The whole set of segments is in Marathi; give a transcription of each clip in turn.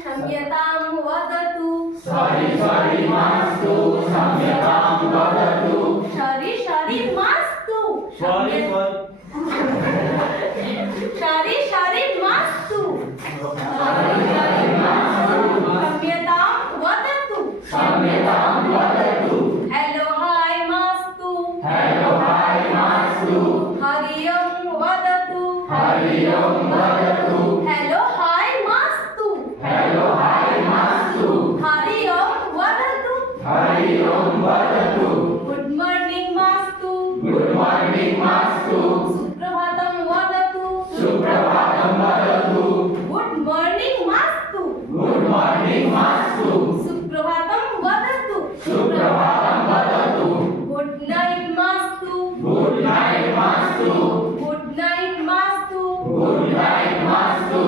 क्षम्यतां वदतु सॉरी सॉरी मास्तु क्षम्यतां वदतु शरी शरी मास्तु सॉरी शरी शरी मास्तु क्षम्यतां वदतु क्षम्यतां वदतु हेलो हाय मास्तु हेलो हाय मास्तु हरि ओम वदतु हरि ओम वदतु हेलो हाय मास्तु हेलो हाय मास्तु हरि ओम वदतु हरि ओम वदतु गुड मॉर्निंग मास्तु गुड मॉर्निंग मास्तु सुप्रभातं वदतु सुप्रभातं वदतु गुड मॉर्निंग मास्तु गुड मॉर्निंग मास्तु सुप्रभातं वदतु सुप्रभातं वदतु गुड नाइट मास्तु गुड नाइट मास्तु गुड नाइट मास्तु गुड नाइट मास्तु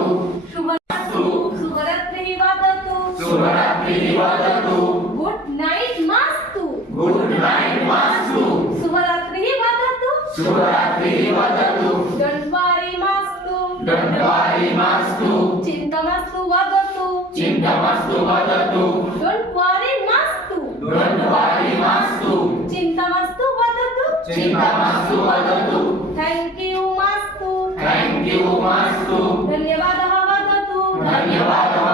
शुभरात्रिः वदतु शुभरात्रिः वदतु गुड नाइट मास्तु गुड नाइट मास्तु शुभरात्रिः वदतु शुभरात्रिः वदतु दण्डवारी मास्तु दण्डवारी मास्तु चिन्तामस्तु वदतु चिन्तामस्तु वदतु दण्डवारी मास्तु दण्डवारी मास्तु चिन्तामस्तु वदतु चिन्तामस्तु वदतु थैंक यू मास्तु थैंक यू मास्तु धन्यवादः वदतु धन्यवादः